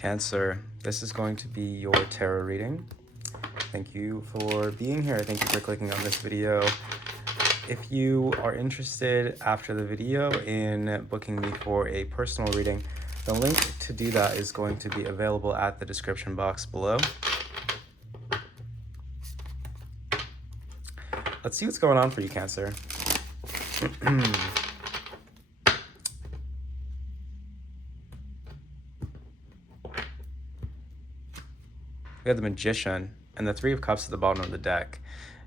Cancer, this is going to be your tarot reading. Thank you for being here. Thank you for clicking on this video. If you are interested after the video in booking me for a personal reading, the link to do that is going to be available at the description box below. Let's see what's going on for you, Cancer. We have the Magician and the Three of Cups at the bottom of the deck.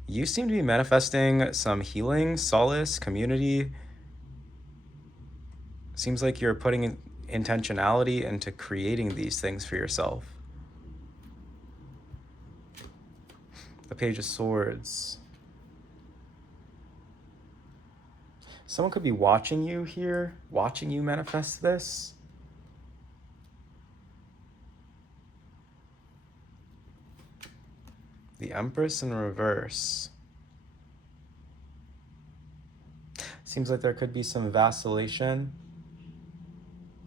You seem to be manifesting some healing, solace, community. Seems like you're putting intentionality into creating these things for yourself. The Page of Swords. Someone could be watching you here, watching you manifest this. The Empress in reverse. Seems like there could be some vacillation.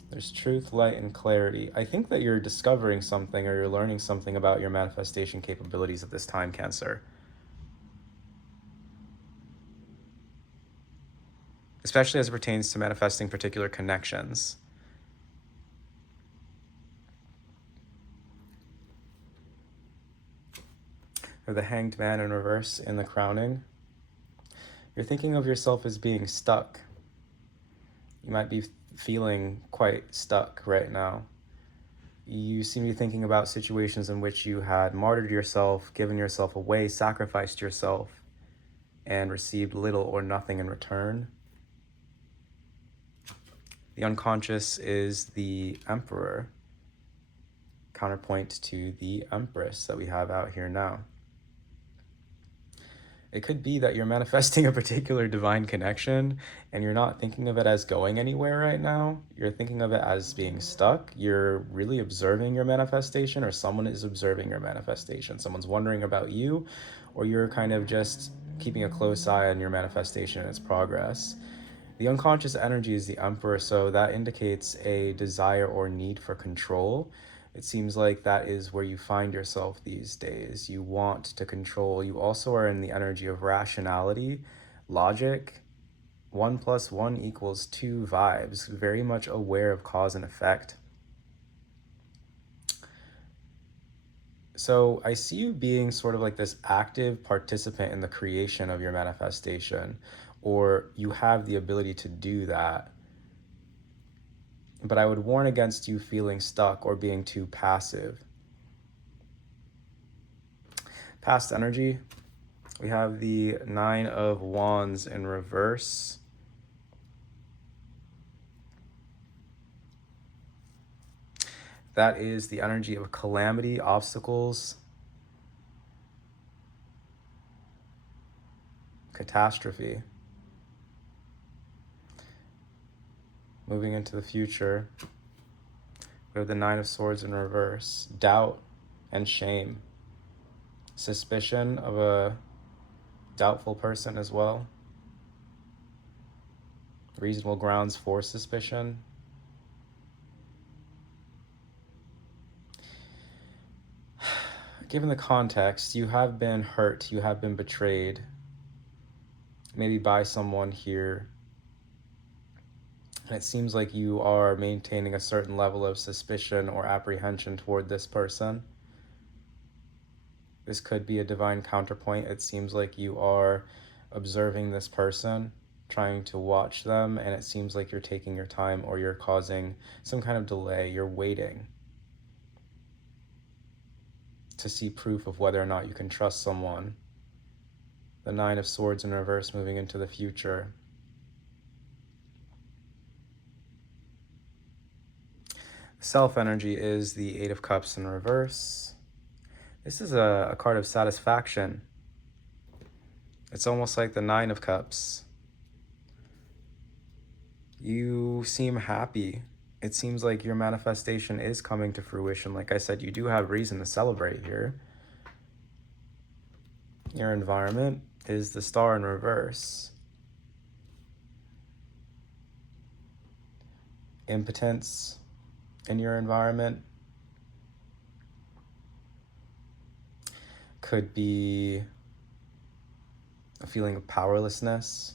There's truth, light, and clarity. I think that you're discovering something or you're learning something about your manifestation capabilities at this time, Cancer. Especially as it pertains to manifesting particular connections. Or the Hanged Man in reverse in the crowning. You're thinking of yourself as being stuck. You might be feeling quite stuck right now. You seem to be thinking about situations in which you had martyred yourself, given yourself away, sacrificed yourself, and received little or nothing in return. The unconscious is the Emperor, counterpoint to the Empress that we have out here now. It could be that you're manifesting a particular divine connection and you're not thinking of it as going anywhere right now. You're thinking of it as being stuck. You're really observing your manifestation, or someone is observing your manifestation. Someone's wondering about you, or you're kind of just keeping a close eye on your manifestation and its progress. The unconscious energy is the Emperor, so that indicates a desire or need for control. It seems like that is where you find yourself these days. You want to control. You also are in the energy of rationality, logic, 1 + 1 = 2 vibes, very much aware of cause and effect. So I see you being sort of like this active participant in the creation of your manifestation, or you have the ability to do that. But I would warn against you feeling stuck or being too passive. Past energy, we have the 9 of Wands in reverse. That is the energy of calamity, obstacles, catastrophe. Moving into the future, we have the 9 of Swords in reverse. Doubt and shame. Suspicion of a doubtful person as well. Reasonable grounds for suspicion. Given the context, you have been hurt, you have been betrayed, maybe by someone here. And it seems like you are maintaining a certain level of suspicion or apprehension toward this person. This could be a divine counterpoint. It seems like you are observing this person, trying to watch them, and it seems like you're taking your time or you're causing some kind of delay. You're waiting to see proof of whether or not you can trust someone. The 9 of Swords in reverse moving into the future. Self energy is the 8 of Cups in reverse. This is a card of satisfaction. It's almost like the 9 of Cups. You seem happy. It seems like your manifestation is coming to fruition. Like I said, you do have reason to celebrate here. Your environment is the Star in reverse. Impotence in your environment. Could be a feeling of powerlessness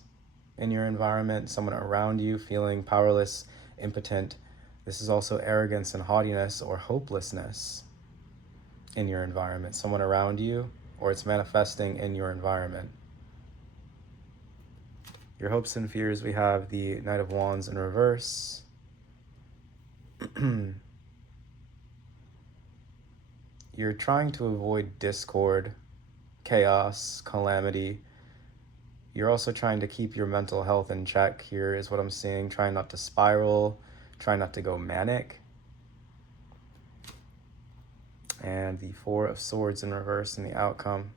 in your environment, someone around you feeling powerless, impotent. This is also arrogance and haughtiness or hopelessness in your environment, someone around you, or it's manifesting in your environment. Your hopes and fears, we have the Knight of Wands in reverse. You're trying to avoid discord, chaos, calamity. You're also trying to keep your mental health in check here is what I'm seeing. Trying not to spiral, trying not to go manic. And the Four of Swords in reverse in the outcome.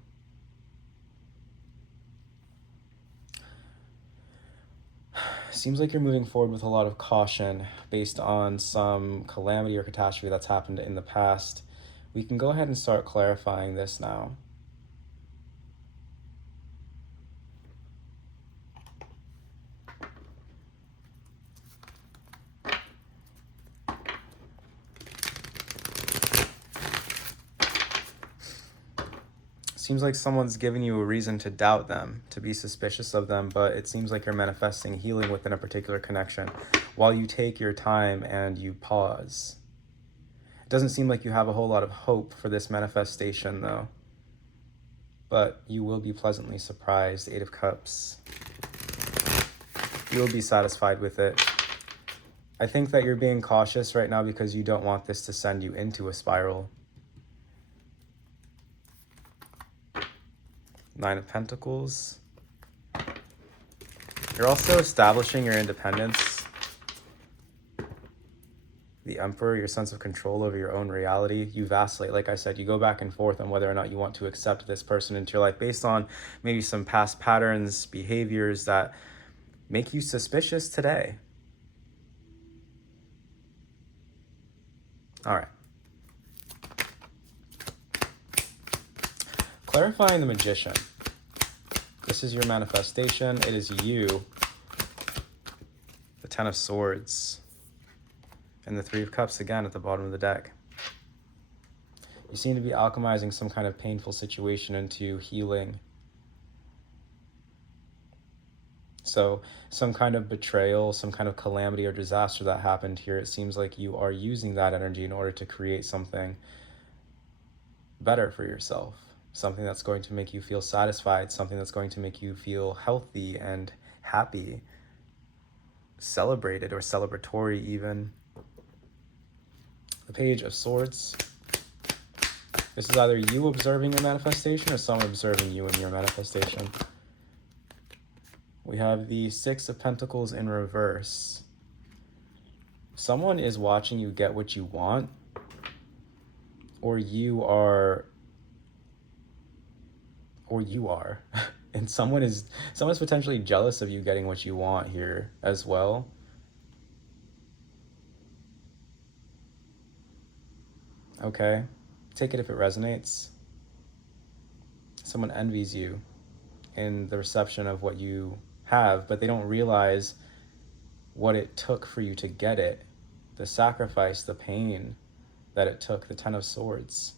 Seems like you're moving forward with a lot of caution based on some calamity or catastrophe that's happened in the past. We can go ahead and start clarifying this now. Seems like someone's giving you a reason to doubt them, to be suspicious of them, but it seems like you're manifesting healing within a particular connection while you take your time and you pause. It doesn't seem like you have a whole lot of hope for this manifestation though, but you will be pleasantly surprised. Eight of Cups. You will be satisfied with it. I think that you're being cautious right now because you don't want this to send you into a spiral. Nine of Pentacles. You're also establishing your independence. The Emperor, your sense of control over your own reality. You vacillate, like I said, you go back and forth on whether or not you want to accept this person into your life based on maybe some past patterns, behaviors that make you suspicious today. All right. Clarifying the Magician. This is your manifestation. It is you. The Ten of Swords. And the Three of Cups again at the bottom of the deck. You seem to be alchemizing some kind of painful situation into healing. So some kind of betrayal, some kind of calamity or disaster that happened here, it seems like you are using that energy in order to create something better for yourself. Something that's going to make you feel satisfied, something that's going to make you feel healthy and happy, celebrated or celebratory even. The Page of Swords. This is either you observing your manifestation or someone observing you in your manifestation. We have the Six of Pentacles in reverse. Someone is watching you get what you want, or you are, and someone's potentially jealous of you getting what you want here as well. Okay, take it if it resonates. Someone envies you in the reception of what you have, but they don't realize what it took for you to get it. The sacrifice, the pain that it took, the Ten of Swords.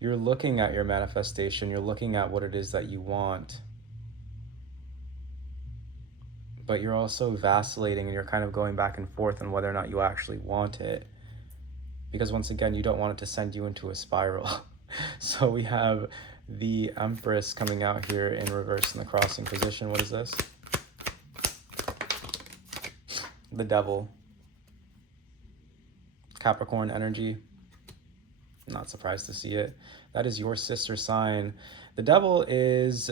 You're looking at your manifestation, you're looking at what it is that you want, but you're also vacillating and you're kind of going back and forth on whether or not you actually want it. Because once again, you don't want it to send you into a spiral. So we have the Empress coming out here in reverse in the crossing position. What is this? The Devil. Capricorn energy. Not surprised to see it. That is your sister sign. The Devil is,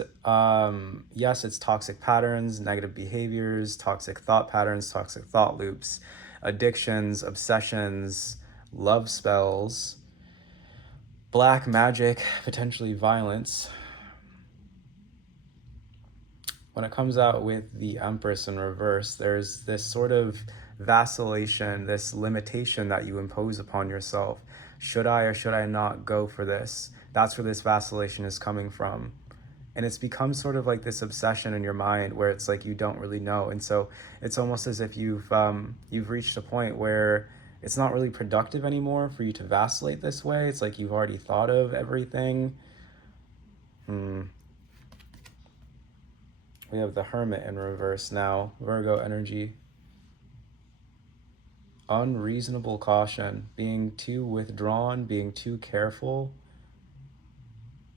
yes, it's toxic patterns, negative behaviors, toxic thought patterns, toxic thought loops, addictions, obsessions, love spells, black magic, potentially violence. When it comes out with the Empress in reverse, there's this sort of vacillation, this limitation that you impose upon yourself. Should I or should I not go for this? That's where this vacillation is coming from. And it's become sort of like this obsession in your mind where it's like you don't really know. And so it's almost as if you've reached a point where it's not really productive anymore for you to vacillate this way. It's like you've already thought of everything. We have the Hermit in reverse now, Virgo energy. Unreasonable caution, being too withdrawn, being too careful.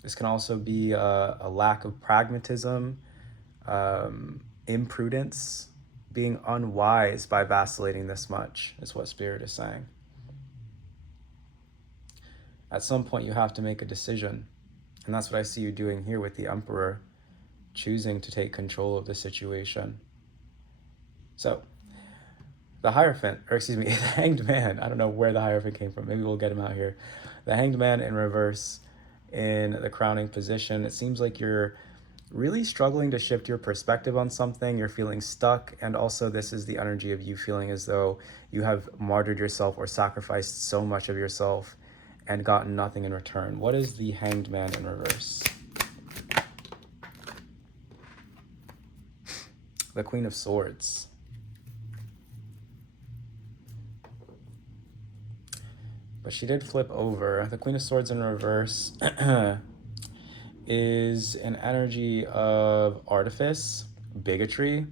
This can also be a lack of pragmatism, imprudence, being unwise by vacillating this much, is what Spirit is saying. At some point, you have to make a decision. And that's what I see you doing here with the Emperor, choosing to take control of the situation. So, the Hierophant, or excuse me, the Hanged Man, I don't know where the Hierophant came from. Maybe we'll get him out here. The Hanged Man in reverse in the crowning position. It seems like you're really struggling to shift your perspective on something. You're feeling stuck. And also this is the energy of you feeling as though you have martyred yourself or sacrificed so much of yourself and gotten nothing in return. What is the Hanged Man in reverse? The Queen of Swords. But she did flip over. The Queen of Swords in reverse is an energy of artifice, bigotry,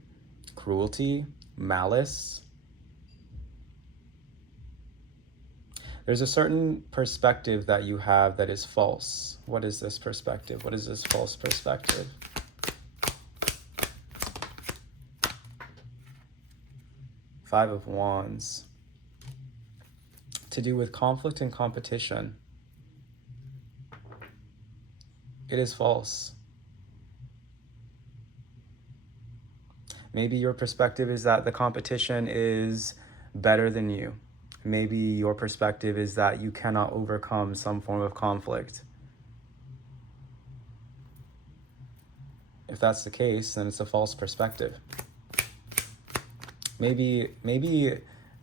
cruelty, malice. There's a certain perspective that you have that is false. What is this perspective? What is this false perspective? Five of Wands. To do with conflict and competition. It is false. Maybe your perspective is that the competition is better than you. Maybe your perspective is that you cannot overcome some form of conflict. If that's the case, then it's a false perspective. Maybe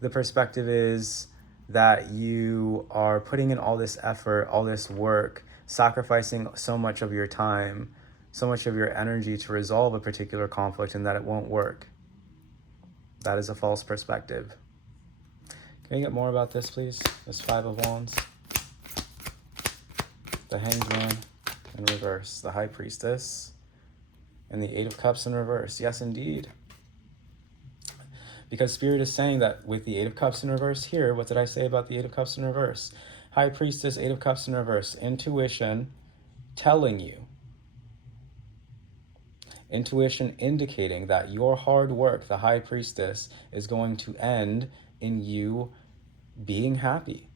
the perspective is that you are putting in all this effort, all this work, sacrificing so much of your time, so much of your energy to resolve a particular conflict, and that it won't work. That is a false perspective. Can you get more about this, please? This Five of Wands. The Hanged Man in reverse. The High Priestess. And the Eight of Cups in reverse. Yes, indeed. Because Spirit is saying that with the Eight of Cups in reverse here, what did I say about the Eight of Cups in reverse? High Priestess, Eight of Cups in reverse. Intuition telling you. Intuition indicating that your hard work, the High Priestess, is going to end in you being happy.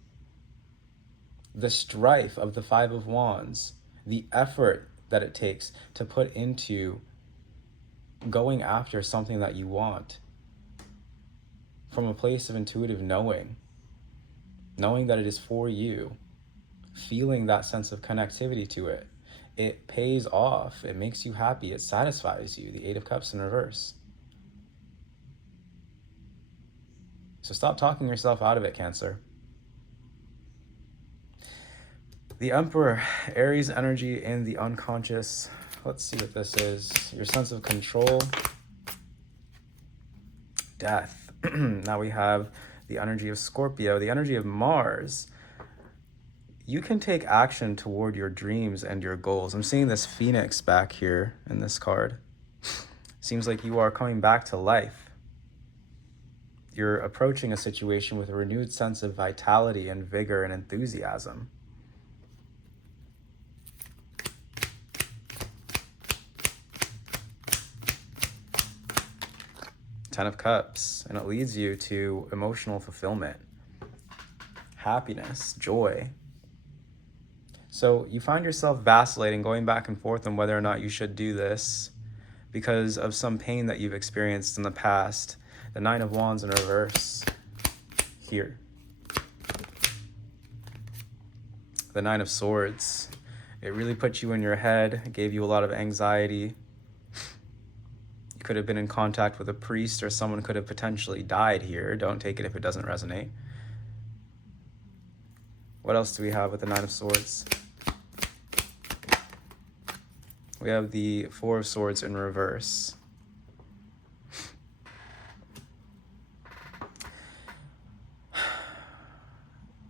The strife of the Five of Wands, the effort that it takes to put into going after something that you want from a place of intuitive knowing that it is for you, feeling that sense of connectivity to it. It pays off. It makes you happy. It satisfies you. The Eight of Cups in reverse. So stop talking yourself out of it, Cancer. The Emperor, Aries energy in the unconscious. Let's see what this is. Your sense of control. Death. Now we have the energy of Scorpio, the energy of Mars. You can take action toward your dreams and your goals. I'm seeing this Phoenix back here in this card. Seems like you are coming back to life. You're approaching a situation with a renewed sense of vitality and vigor and enthusiasm. Ten of Cups, and it leads you to emotional fulfillment, happiness, joy. So you find yourself vacillating, going back and forth on whether or not you should do this because of some pain that you've experienced in the past. The Nine of Wands in reverse here. The Nine of Swords. It really put you in your head. It gave you a lot of anxiety. You could have been in contact with a priest, or someone could have potentially died here. Don't take it if it doesn't resonate. What else do we have with the Nine of Swords? We have the Four of Swords in reverse.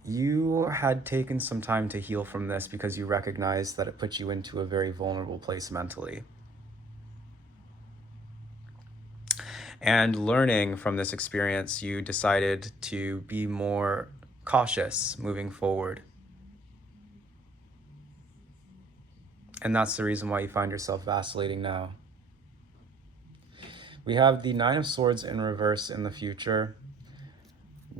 You had taken some time to heal from this because you recognized that it put you into a very vulnerable place mentally. And learning from this experience, you decided to be more cautious moving forward. And that's the reason why you find yourself vacillating now. We have the Nine of Swords in reverse in the future.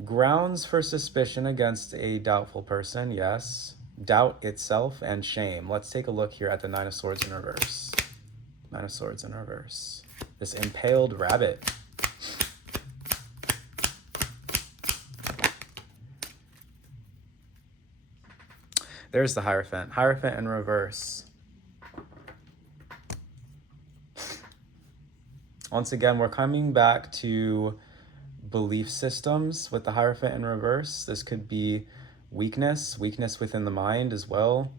Grounds for suspicion against a doubtful person, yes. Doubt itself and shame. Let's take a look here at the Nine of Swords in reverse. Nine of Swords in reverse. This impaled rabbit. There's the Hierophant. Hierophant in reverse. Once again, we're coming back to belief systems with the Hierophant in reverse. This could be weakness within the mind as well.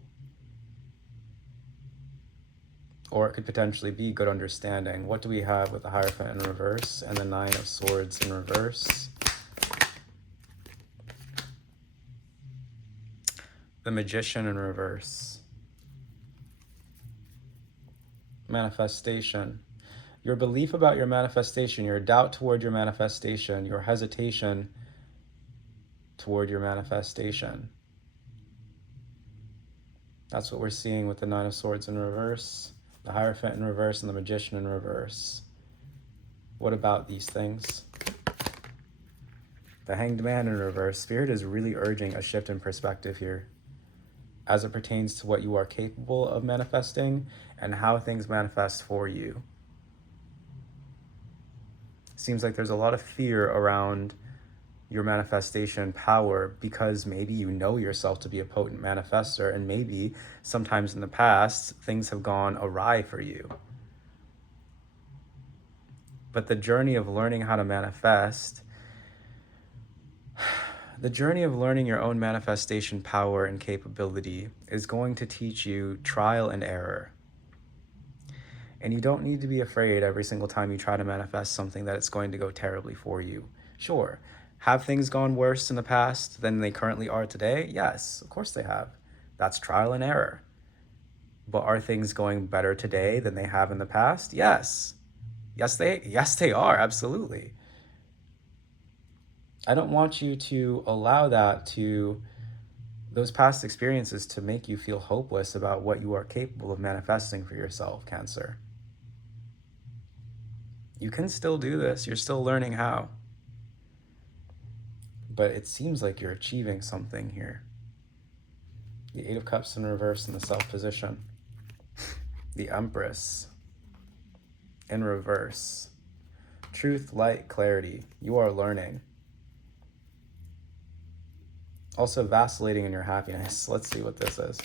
Or it could potentially be good understanding. What do we have with the Hierophant in reverse and the Nine of Swords in reverse? The Magician in reverse. Manifestation. Your belief about your manifestation, your doubt toward your manifestation, your hesitation toward your manifestation. That's what we're seeing with the Nine of Swords in reverse, the Hierophant in reverse, and the Magician in reverse. What about these things? The Hanged Man in reverse. Spirit is really urging a shift in perspective here as it pertains to what you are capable of manifesting and how things manifest for you. Seems like there's a lot of fear around your manifestation power because maybe you know yourself to be a potent manifester, and maybe sometimes in the past things have gone awry for you. But the journey of learning how to manifest, the journey of learning your own manifestation power and capability is going to teach you trial and error. And you don't need to be afraid every single time you try to manifest something that it's going to go terribly for you. Sure, have things gone worse in the past than they currently are today? Yes, of course they have. That's trial and error. But are things going better today than they have in the past? Yes. Yes, they are, absolutely. I don't want you to allow those past experiences to make you feel hopeless about what you are capable of manifesting for yourself, Cancer. You can still do this. You're still learning how. But it seems like you're achieving something here. The Eight of Cups in reverse in the Self position. The Empress in reverse. Truth, light, clarity. You are learning. Also vacillating in your happiness. Let's see what this is.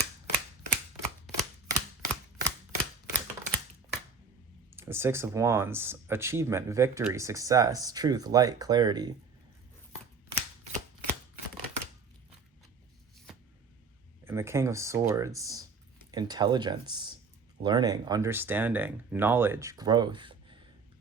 The Six of Wands, achievement, victory, success, truth, light, clarity. And the King of Swords, intelligence, learning, understanding, knowledge, growth.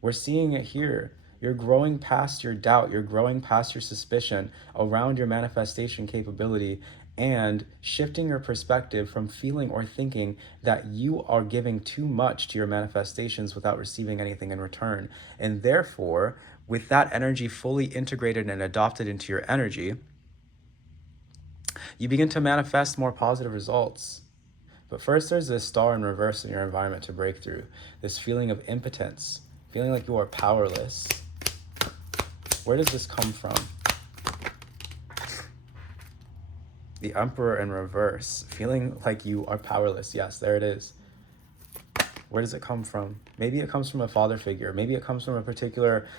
We're seeing it here. You're growing past your doubt. You're growing past your suspicion around your manifestation capability and shifting your perspective from feeling or thinking that you are giving too much to your manifestations without receiving anything in return. And therefore, with that energy fully integrated and adopted into your energy, you begin to manifest more positive results. But first, there's this star in reverse in your environment to break through. This feeling of impotence, feeling like you are powerless. Where does this come from? The Emperor in reverse, feeling like you are powerless. Yes, there it is. Where does it come from? Maybe it comes from a father figure. Maybe it comes from a particular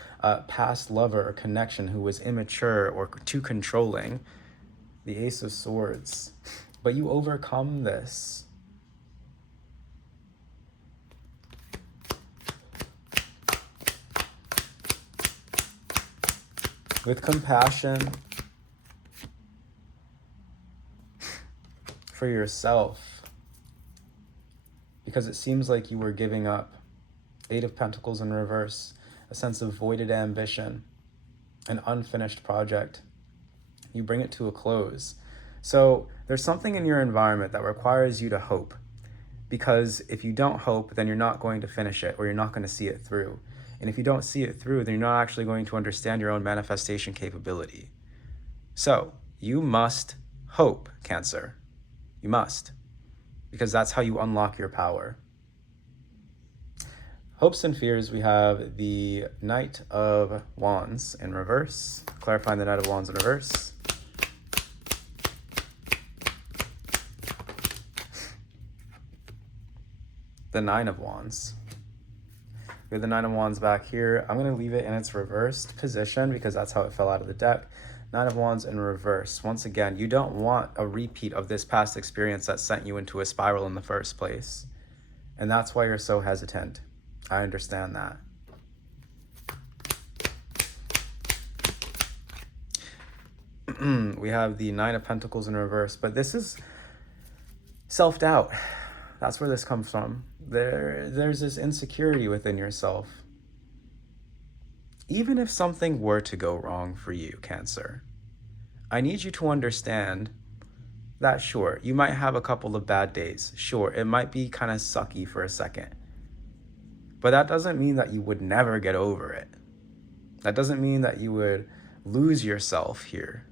past lover or connection who was immature or too controlling. The Ace of Swords. But you overcome this. With compassion for yourself, because it seems like you were giving up. Eight of Pentacles in reverse, a sense of voided ambition, an unfinished project. You bring it to a close. So there's something in your environment that requires you to hope, because if you don't hope, then you're not going to finish it, or you're not going to see it through. And if you don't see it through, then you're not actually going to understand your own manifestation capability. So you must hope, Cancer. You must, because that's how you unlock your power. Hopes and fears, we have the Knight of Wands in reverse. Clarifying the Knight of Wands in reverse. The Nine of Wands. We have the Nine of Wands back here. I'm going to leave it in its reversed position because that's how it fell out of the deck. Nine of Wands in reverse. Once again, you don't want a repeat of this past experience that sent you into a spiral in the first place. And that's why you're so hesitant. I understand that. We have the Nine of Pentacles in reverse, but this is self-doubt. That's where this comes from. There's this insecurity within yourself. Even if something were to go wrong for you, Cancer, I need you to understand that, sure, you might have a couple of bad days. Sure, it might be kind of sucky for a second. But that doesn't mean that you would never get over it. That doesn't mean that you would lose yourself here.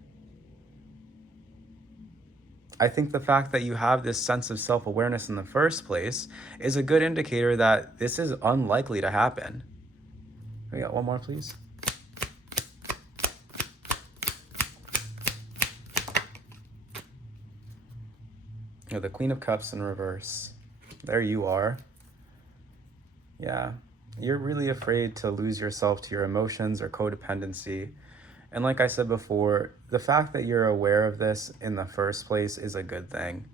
I think the fact that you have this sense of self-awareness in the first place is a good indicator that this is unlikely to happen. We got one more, please. You know, the Queen of Cups in reverse. There you are. Yeah, you're really afraid to lose yourself to your emotions or codependency. And like I said before, the fact that you're aware of this in the first place is a good thing.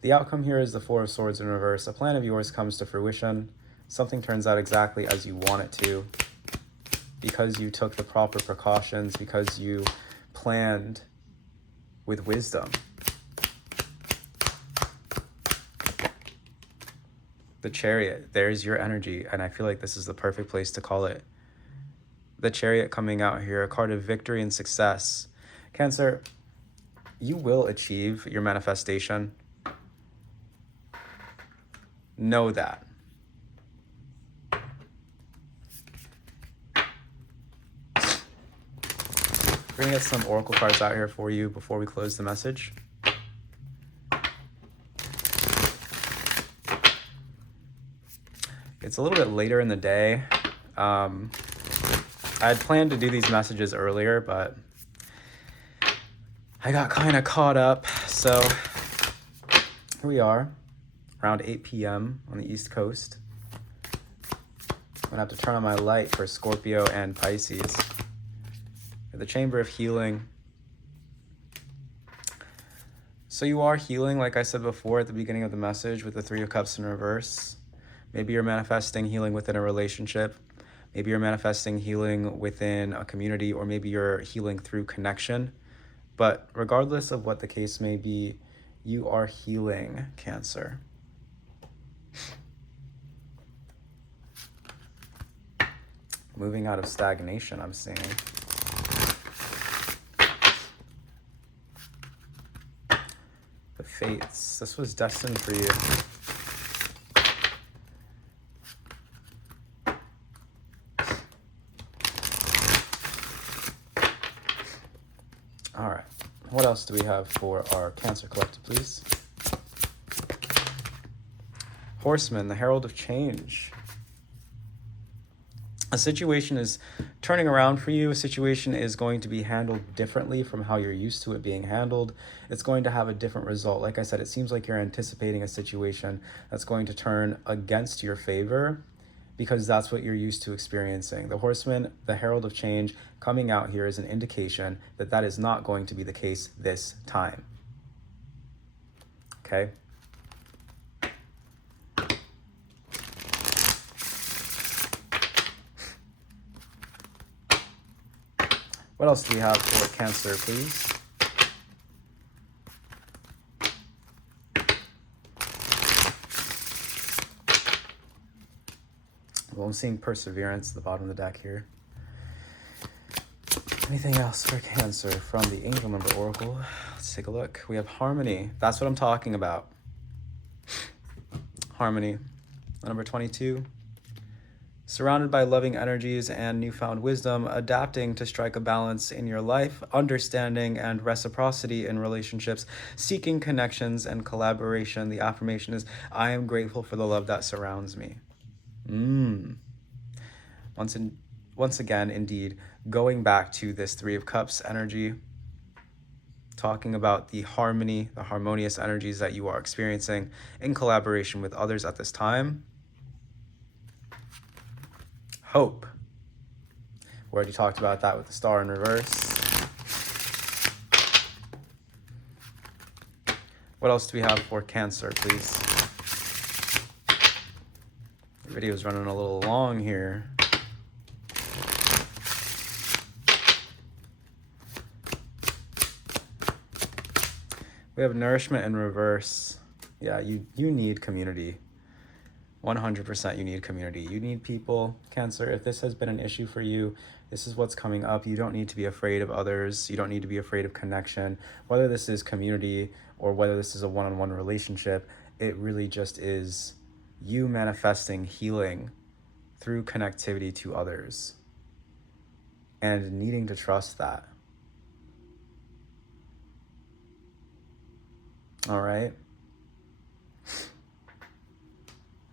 The outcome here is the Four of Swords in reverse. A plan of yours comes to fruition. Something turns out exactly as you want it to, because you took the proper precautions, because you planned with wisdom. The Chariot, there's your energy, and I feel like this is the perfect place to call it. The Chariot coming out here, a card of victory and success. Cancer, you will achieve your manifestation. Know that. We're gonna get some oracle cards out here for you before we close the message. It's a little bit later in the day. I had planned to do these messages earlier, but I got kind of caught up. So here we are, around 8 p.m. on the East Coast. I'm gonna have to turn on my light for Scorpio and Pisces. The Chamber of Healing. So you are healing, like I said before at the beginning of the message, with the Three of Cups in reverse. Maybe you're manifesting healing within a relationship. Maybe you're manifesting healing within a community, or maybe you're healing through connection. But regardless of what the case may be, you are healing, Cancer. Moving out of stagnation, I'm seeing. The Fates. This was destined for you. All right. What else do we have for our Cancer collective, please? Horseman, the Herald of Change. A situation is turning around for you. A situation is going to be handled differently from how you're used to it being handled. It's going to have a different result. Like I said, it seems like you're anticipating a situation that's going to turn against your favor, because that's what you're used to experiencing. The Horseman, the Herald of Change, coming out here is an indication that that is not going to be the case this time. Okay? What else do we have for Cancer, please? Well, I'm seeing perseverance at the bottom of the deck here. Anything else for Cancer from the Angel Number Oracle? Let's take a look. We have harmony. That's what I'm talking about. Harmony. Number 22. Surrounded by loving energies and newfound wisdom, adapting to strike a balance in your life, understanding and reciprocity in relationships, seeking connections and collaboration. The affirmation is, I am grateful for the love that surrounds me. Once again, indeed, going back to this Three of Cups energy, talking about the harmony, the harmonious energies that you are experiencing in collaboration with others at this time. Hope. We already talked about that with the Star in reverse. What else do we have for Cancer, please? The video is running a little long here. We have nourishment in reverse. Yeah, you need community. 100% you need community. You need people, Cancer. If this has been an issue for you, this is what's coming up. You don't need to be afraid of others. You don't need to be afraid of connection. Whether this is community or whether this is a one-on-one relationship, it really just is you manifesting healing through connectivity to others and needing to trust that. All right.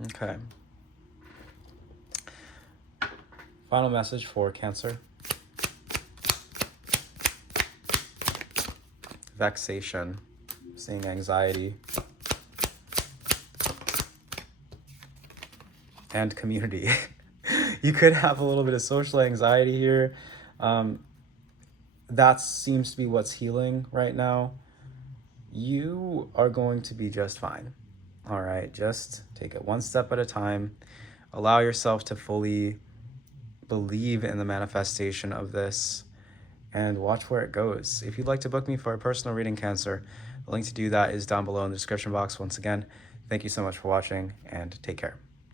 Okay. Final message for Cancer. Vexation. Seeing anxiety. And community. You could have a little bit of social anxiety here. That seems to be what's healing right now. You are going to be just fine. All right, just take it one step at a time. Allow yourself to fully believe in the manifestation of this and watch where it goes. If you'd like to book me for a personal reading, Cancer, the link to do that is down below in the description box. Once again, thank you so much for watching and take care.